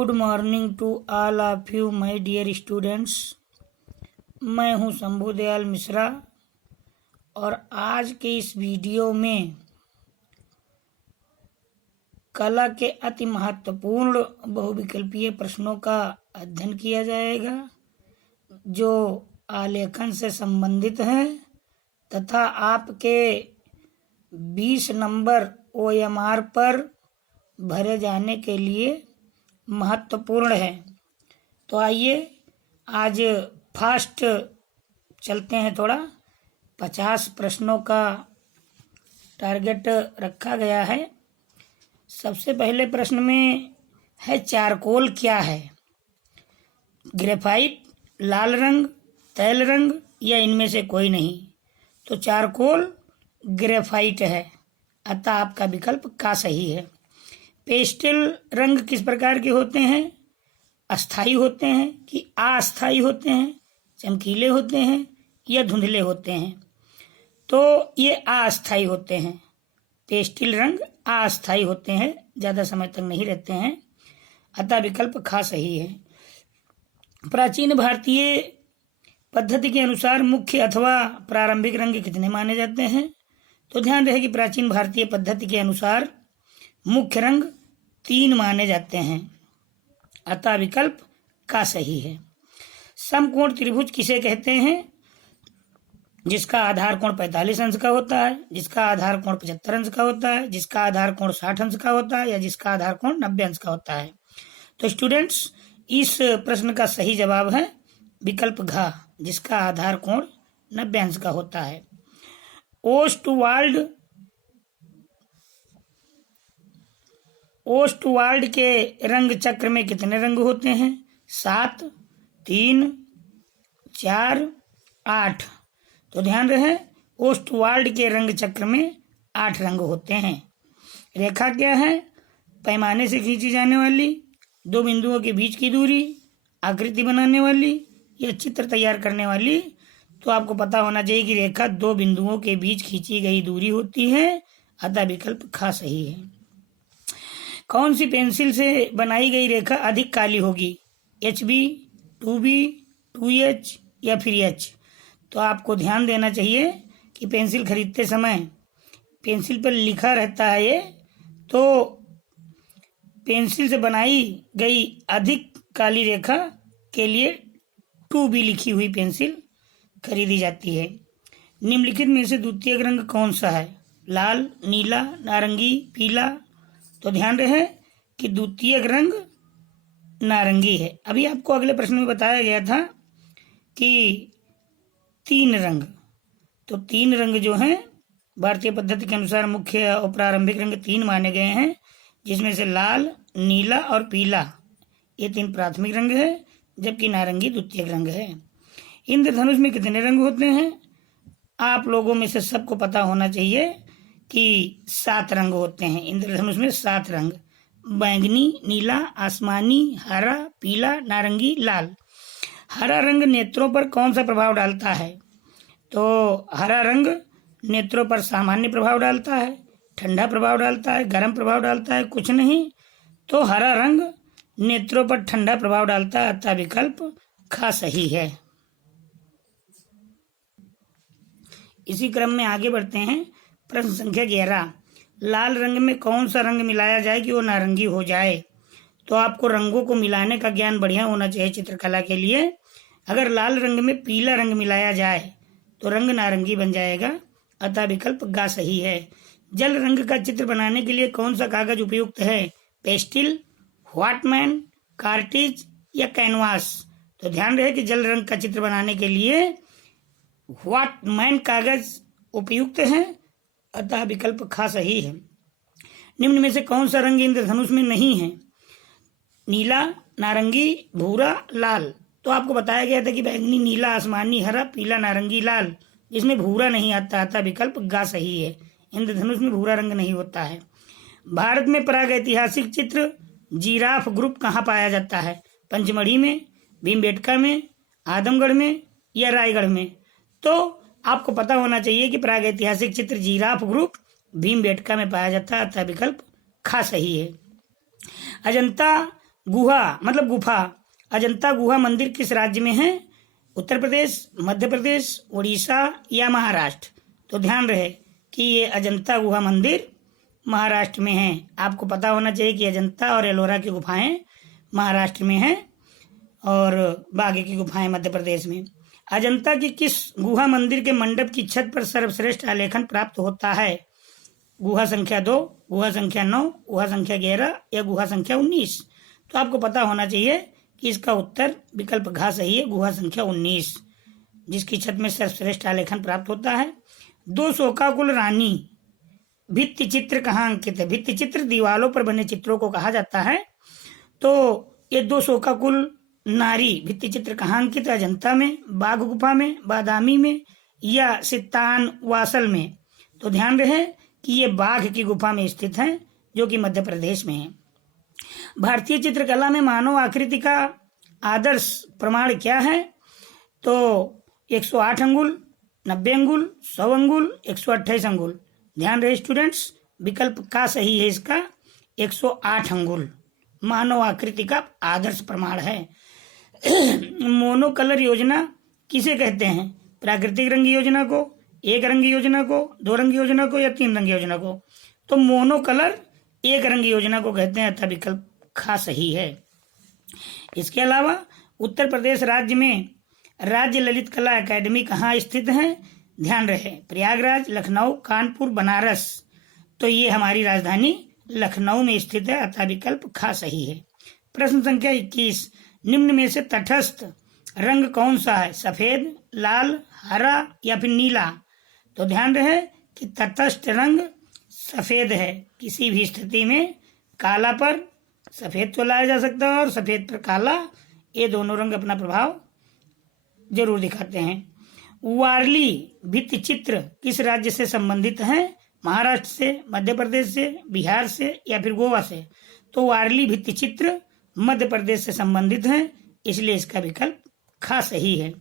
Good morning to all of you my dear students. मैं हूं शंभू दयाल मिश्रा और आज के इस वीडियो में कला के अति महत्वपूर्ण बहुविकल्पीय प्रश्नों का अध्ययन किया जाएगा जो आलेखन से संबंधित हैं तथा आपके 20 नंबर OMR पर भरे जाने के लिए महत्वपूर्ण है। तो आइए आज फास्ट चलते हैं। थोड़ा 50 प्रश्नों का टारगेट रखा गया है। सबसे पहले प्रश्न में है चारकोल क्या है? ग्रेफाइट, लाल रंग, तैल रंग या इनमें से कोई नहीं। तो चारकोल ग्रेफाइट है, अतः आपका विकल्प का सही है। पेस्टल रंग किस प्रकार के होते हैं? अस्थाई होते हैं कि अस्थाई होते हैं, चमकीले होते हैं या धुंधले होते हैं? तो ये अस्थाई होते हैं। पेस्टल रंग अस्थाई होते हैं, ज़्यादा समय तक नहीं रहते हैं, अतः विकल्प खा सही है। प्राचीन भारतीय पद्धति के अनुसार मुख्य अथवा प्रारंभिक रंग कितने माने जाते हैं? तो ध्यान रहे कि प्राचीन भारतीय पद्धति के अनुसार मुख्य रंग 3 माने जाते हैं, अतः विकल्प का सही है। समकोण त्रिभुज किसे कहते हैं? जिसका आधार कोण 45 अंश का होता है, जिसका आधार कोण 75 अंश का होता है, जिसका आधार कोण 60 अंश का होता है या जिसका आधार कोण 90 अंश का होता है। तो स्टूडेंट्स, इस प्रश्न का सही जवाब है विकल्प घ, जिसका आधार कोण 90 अंश का होता है। ओस्टवाल्ड के रंग चक्र में कितने रंग होते हैं? 7, 3, 4, 8। तो ध्यान रहे ओस्टवाल्ड के रंग चक्र में 8 रंग होते हैं। रेखा क्या है? पैमाने से खींची जाने वाली, 2 बिंदुओं के बीच की दूरी, आकृति बनाने वाली या चित्र तैयार करने वाली। तो आपको पता होना चाहिए कि रेखा 2 बिंदुओं के बीच खींची गई दूरी होती है, अतः विकल्प खा सही है। कौन सी पेंसिल से बनाई गई रेखा अधिक काली होगी? HB, 2B, 2H या फिर H? तो आपको ध्यान देना चाहिए कि पेंसिल खरीदते समय पेंसिल पर लिखा रहता है ये, तो पेंसिल से बनाई गई अधिक काली रेखा के लिए 2B लिखी हुई पेंसिल खरीदी जाती है। निम्नलिखित में से द्वितीयक रंग कौन सा है? लाल, नीला, नारंगी, पीला? तो ध्यान रहे कि द्वितीयक रंग नारंगी है। अभी आपको अगले प्रश्न में बताया गया था कि 3 रंग, तो 3 रंग जो हैं भारतीय पद्धति के अनुसार मुख्य और प्रारंभिक रंग 3 माने गए हैं, जिसमें से लाल, नीला और पीला ये 3 प्राथमिक रंग है, जबकि नारंगी द्वितीयक रंग है। इंद्रधनुष में कितने रंग होते हैं? आप लोगों में से सबको पता होना चाहिए कि 7 रंग होते हैं। इंद्रधनुष में 7 रंग: बैंगनी, नीला, आसमानी, हरा, पीला, नारंगी, लाल। हरा रंग नेत्रों पर कौन सा प्रभाव डालता है? तो हरा रंग नेत्रों पर सामान्य प्रभाव डालता है, ठंडा प्रभाव डालता है, गर्म प्रभाव डालता है, कुछ नहीं। तो हरा रंग नेत्रों पर ठंडा प्रभाव डालता है, अतः विकल्प खा सही है। इसी क्रम में आगे बढ़ते हैं। प्रश्न संख्या 11, लाल रंग में कौन सा रंग मिलाया जाए कि वो नारंगी हो जाए? तो आपको रंगों को मिलाने का ज्ञान बढ़िया होना चाहिए चित्रकला के लिए। अगर लाल रंग में पीला रंग मिलाया जाए तो रंग नारंगी बन जाएगा, अतः विकल्प ग सही है। जल रंग का चित्र बनाने के लिए कौन सा कागज उपयुक्त है? पेस्टिल, व्हाटमैन, कार्टिज या कैनवास? तो ध्यान रहे कि जल रंग का चित्र बनाने के लिए व्हाटमैन कागज उपयुक्त है, अतः विकल्प खा सही है। निम्न में से कौन सा रंग इंद्रधनुष में नहीं है? नीला, नारंगी, भूरा, लाल? तो आपको बताया गया था कि बैंगनी, नीला, आसमानी, हरा, पीला, नारंगी, लाल, जिसमें भूरा नहीं आता, अतः विकल्प ग सही है। इंद्रधनुष में भूरा रंग नहीं होता है। भारत में प्रागैतिहासिक चित्र जिराफ ग्रुप कहाँ पाया जाता है? पंचमढ़ी में, भीमबेटका में, आदमगढ़ में या रायगढ़ में? तो आपको पता होना चाहिए कि प्रागैतिहासिक चित्र जिराफ ग्रुप भीमबेटका में पाया जाता है, अतः विकल्प खा सही है। अजंता गुहा मतलब गुफा, अजंता गुहा मंदिर किस राज्य में है? उत्तर प्रदेश, मध्य प्रदेश, उड़ीसा या महाराष्ट्र? तो ध्यान रहे कि ये अजंता गुहा मंदिर महाराष्ट्र में है। आपको पता होना चाहिए कि अजंता और एलोरा की गुफाएं महाराष्ट्र में हैं और बाकी की गुफाएं मध्य प्रदेश में। अजंता की किस गुहा मंदिर के मंडप की छत पर सर्वश्रेष्ठ आलेखन प्राप्त होता है? गुहा संख्या 2, गुहा संख्या 9, गुहा संख्या 11 या गुहा संख्या 19? तो आपको पता होना चाहिए कि इसका उत्तर विकल्प घ सही है, गुहा संख्या 19, जिसकी छत में सर्वश्रेष्ठ आलेखन प्राप्त होता है। 2 शोकाकुल रानी भित्ति चित्र कहाँ अंकित है? भित्ति चित्र दीवालों पर बने चित्रों को कहा जाता है। तो ये 2 शोकाकुल नारी भित्ति चित्र कहाँ अंकित है? अजंता में, बाघ गुफा में, बादामी में या सितान वासल में? तो ध्यान रहे कि ये बाघ की गुफा में स्थित है, जो कि मध्य प्रदेश में है। भारतीय चित्रकला में मानव आकृति का आदर्श प्रमाण क्या है? तो 108 अंगुल, 90 अंगुल, 100 अंगुल, 128 अंगुल? ध्यान रहे स्टूडेंट्स, विकल्प का सही है इसका 108 अंगुल मानव आकृति का आदर्श प्रमाण है। मोनो कलर योजना किसे कहते हैं? प्राकृतिक रंग योजना को, एक रंग योजना को, 2 रंग योजना को या 3 रंग योजना को? तो मोनो कलर एक रंग योजना को कहते हैं, अतः विकल्प खा सही है। इसके अलावा उत्तर प्रदेश राज्य में राज्य ललित कला एकेडमी कहाँ स्थित है? ध्यान रहे, प्रयागराज, लखनऊ, कानपुर, बनारस? तो ये हमारी राजधानी लखनऊ में स्थित है, अतः विकल्प खा सही है। प्रश्न संख्या 21, निम्न में से तटस्थ रंग कौन सा है? सफेद, लाल, हरा या फिर नीला? तो ध्यान रहे कि तटस्थ रंग सफेद है। किसी भी स्थिति में काला पर सफेद तो लाया जा सकता है और सफेद पर काला, ये दोनों रंग अपना प्रभाव जरूर दिखाते हैं। वारली भित्ति चित्र किस राज्य से संबंधित है? महाराष्ट्र से, मध्य प्रदेश से, बिहार से या फिर गोवा से? तो वारली भित्ति चित्र मध्य प्रदेश से संबंधित है, इसलिए इसका विकल्प खा सही है।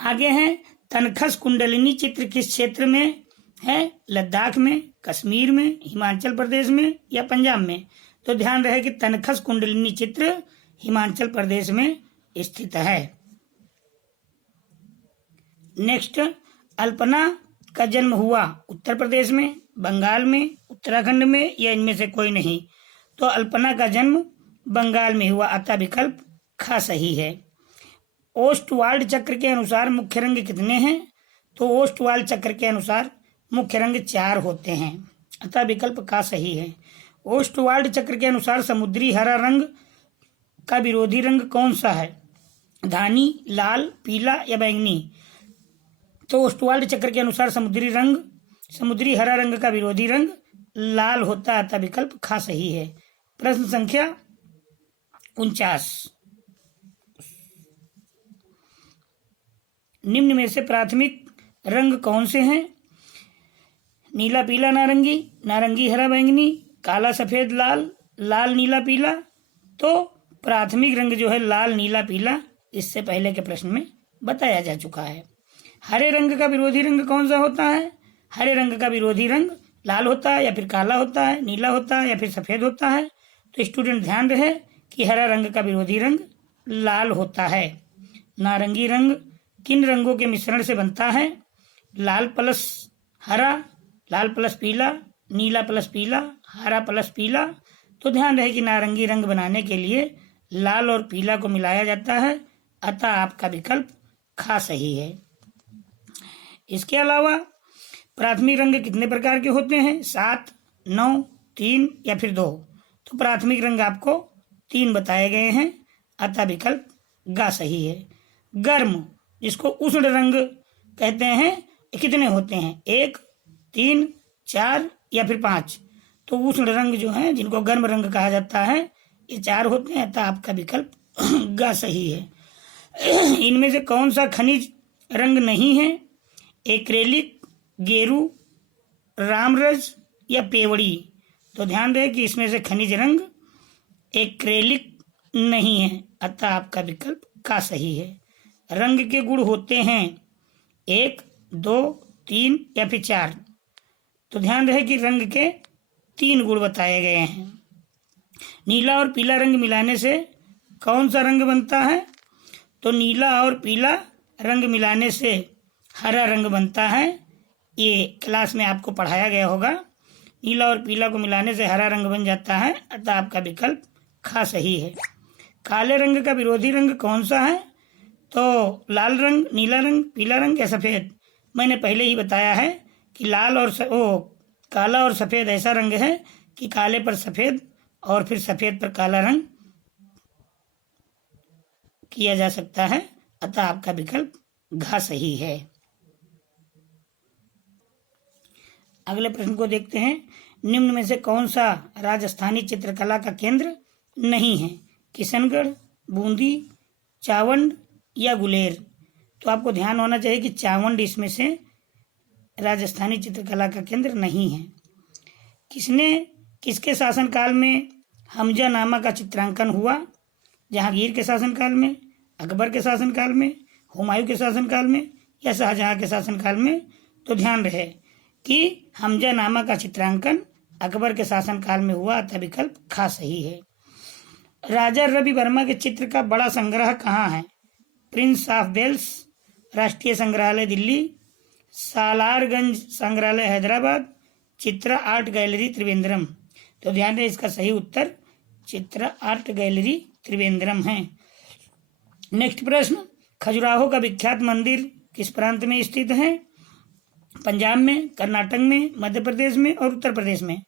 आगे है, तनखस कुंडलिनी चित्र किस क्षेत्र में है? लद्दाख में, कश्मीर में, हिमाचल प्रदेश में या पंजाब में? तो ध्यान रहे कि तनखस कुंडलिनी चित्र हिमाचल प्रदेश में स्थित है। नेक्स्ट, अल्पना का जन्म हुआ उत्तर प्रदेश में, बंगाल में, उत्तराखंड में या इनमें से कोई नहीं? तो अल्पना का जन्म बंगाल में हुआ, अतः विकल्प खा सही है। ओस्टवाल्ड चक्र के अनुसार मुख्य रंग कितने हैं? तो ओस्टवाल्ड चक्र के अनुसार मुख्य रंग 4 होते हैं, अतः विकल्प का सही है। ओस्टवाल्ड चक्र के अनुसार समुद्री हरा रंग का विरोधी रंग कौन सा है? धानी, लाल, पीला या बैंगनी? तो ओस्टवाल्ड चक्र के अनुसार समुद्री हरा रंग का विरोधी रंग लाल होता है, अतः विकल्प खा सही है। प्रश्न संख्या 49, निम्न में से प्राथमिक रंग कौन से हैं? नीला, पीला, नारंगी, नारंगी, हरा, बैंगनी, काला, सफेद, लाल, लाल, नीला, पीला? तो प्राथमिक रंग जो है लाल, नीला, पीला, इससे पहले के प्रश्न में बताया जा चुका है। हरे रंग का विरोधी रंग कौन सा होता है? हरे रंग का विरोधी रंग लाल होता है या फिर काला होता है, नीला होता है या फिर सफेद होता है? तो स्टूडेंट ध्यान रहे कि हरा रंग का विरोधी रंग लाल होता है। नारंगी रंग किन रंगों के मिश्रण से बनता है? लाल प्लस हरा, लाल प्लस पीला, नीला प्लस पीला, हरा प्लस पीला? तो ध्यान रहे कि नारंगी रंग बनाने के लिए लाल और पीला को मिलाया जाता है, अतः आपका विकल्प खा सही है। इसके अलावा प्राथमिक रंग कितने प्रकार के होते हैं? 7, 9, 3 या फिर 2? तो प्राथमिक रंग आपको 3 बताए गए हैं, अतः विकल्प गा सही है। गर्म, जिसको उष्ण रंग कहते हैं, कितने होते हैं? 1, 3, 4 या फिर 5? तो उष्ण रंग जो है, जिनको गर्म रंग कहा जाता है, ये 4 होते हैं, अतः आपका विकल्प गा सही है। इनमें से कौन सा खनिज रंग नहीं है? एक्रेलिक, गेरू, रामरज या पेवड़ी? तो ध्यान रहे कि इसमें से खनिज रंग एक्रेलिक नहीं है, अतः आपका विकल्प का सही है। रंग के गुण होते हैं 1, 2, 3 या फिर 4? तो ध्यान रहे कि रंग के 3 गुण बताए गए हैं। नीला और पीला रंग मिलाने से कौन सा रंग बनता है? तो नीला और पीला रंग मिलाने से हरा रंग बनता है। ये क्लास में आपको पढ़ाया गया होगा। नीला और पीला को मिलाने से हरा रंग बन जाता है, अतः आपका विकल्प ख सही है। काले रंग का विरोधी रंग कौन सा है? तो लाल रंग, नीला रंग, पीला रंग या सफ़ेद? मैंने पहले ही बताया है कि काला और सफ़ेद ऐसा रंग है कि काले पर सफ़ेद और फिर सफ़ेद पर काला रंग किया जा सकता है, अतः आपका विकल्प घ सही है। अगले प्रश्न को देखते हैं। निम्न में से कौन सा राजस्थानी चित्रकला का केंद्र नहीं है? किशनगढ़, बूंदी, चावंड या गुलेर? तो आपको ध्यान होना चाहिए कि चावंड इसमें से राजस्थानी चित्रकला का केंद्र नहीं है। किसके शासनकाल में हमजानामा का चित्रांकन हुआ? जहांगीर के शासनकाल में, अकबर के शासनकाल में, हुमायूं के शासनकाल में या शाहजहां के शासनकाल में? तो ध्यान रहे कि हमजानामा का चित्रांकन अकबर के शासनकाल में हुआ, अतः विकल्प ख सही है। राजा रवि वर्मा के चित्र का बड़ा संग्रह कहाँ है? प्रिंस ऑफ वेल्स राष्ट्रीय संग्रहालय दिल्ली, सालारगंज संग्रहालय हैदराबाद, चित्रा आर्ट गैलरी त्रिवेंद्रम? तो ध्यान दें, इसका सही उत्तर चित्रा आर्ट गैलरी त्रिवेंद्रम है। नेक्स्ट प्रश्न, खजुराहो का विख्यात मंदिर किस प्रांत में स्थित है? पंजाब में, कर्नाटक में, मध्य प्रदेश में और उत्तर प्रदेश में?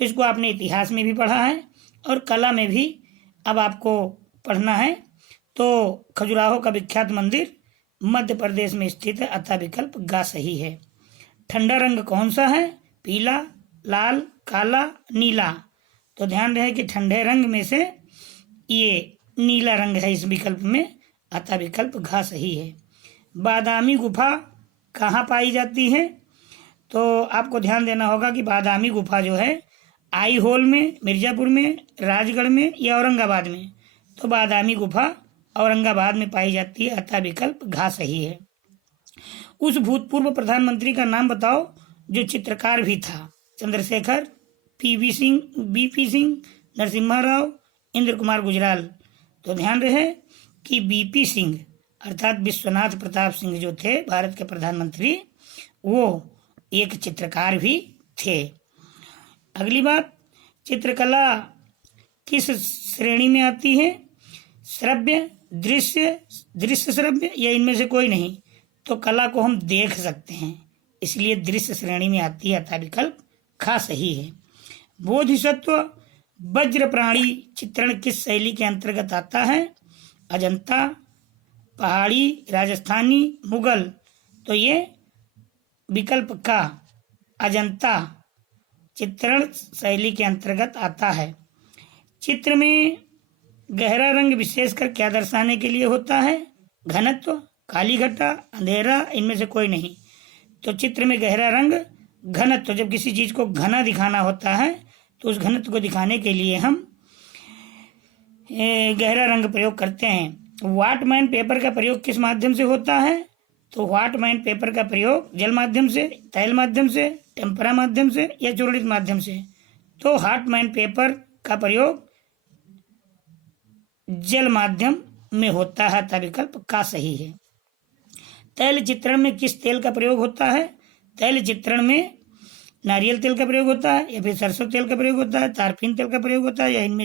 तो इसको आपने इतिहास में भी पढ़ा है और कला में भी अब आपको पढ़ना है। तो खजुराहो का विख्यात मंदिर मध्य प्रदेश में स्थित है, अतः विकल्प ग सही है। ठंडा रंग कौन सा है? पीला, लाल, काला, नीला? तो ध्यान रहे कि ठंडे रंग में से ये नीला रंग है इस विकल्प में, अतः विकल्प घ सही है। बादामी गुफा कहाँ पाई जाती है? तो आपको ध्यान देना होगा कि बादामी गुफा जो है आई होल में, मिर्जापुर में, राजगढ़ में या औरंगाबाद में? तो बादामी गुफा औरंगाबाद में पाई जाती है, अतः विकल्प घ सही है। उस भूतपूर्व प्रधानमंत्री का नाम बताओ जो चित्रकार भी था? Chandrashekhar, PV Singh, BP Singh, Narasimha Rao, Indra Kumar Gujral? तो ध्यान रहे कि बीपी सिंह अर्थात विश्वनाथ प्रताप सिंह जो थे भारत के प्रधानमंत्री, वो एक चित्रकार भी थे। अगली बात, चित्रकला किस श्रेणी में आती है? श्रव्य, दृश्य श्रव्य या इनमें से कोई नहीं? तो कला को हम देख सकते हैं, इसलिए दृश्य श्रेणी में आती है, अतः विकल्प ख सही है। बोधिसत्व वज्र प्राणी चित्रण किस शैली के अंतर्गत आता है? अजंता, पहाड़ी, राजस्थानी, मुगल? तो ये विकल्प का अजंता चित्रण शैली के अंतर्गत आता है। चित्र में गहरा रंग विशेषकर क्या दर्शाने के लिए होता है? घनत्व, काली घटा, अंधेरा, इनमें से कोई नहीं? तो चित्र में गहरा रंग घनत्व, जब किसी चीज को घना दिखाना होता है तो उस घनत्व को दिखाने के लिए हम गहरा रंग प्रयोग करते हैं। वाटमैन पेपर का प्रयोग किस माध्यम से होता है? तो वाटमैन पेपर का प्रयोग जल माध्यम से, तैल माध्यम से, टेम्परा माध्यम से या चूर्णित माध्यम से? तो वाटमैन पेपर का प्रयोग जल माध्यम में होता है, तब विकल्प का सही है। तैल चित्रण में किस तेल का प्रयोग होता है? तैल चित्रण में नारियल तेल का प्रयोग होता है या फिर सरसों तेल का प्रयोग होता है, तारफीन तेल का प्रयोग होता है या इनमें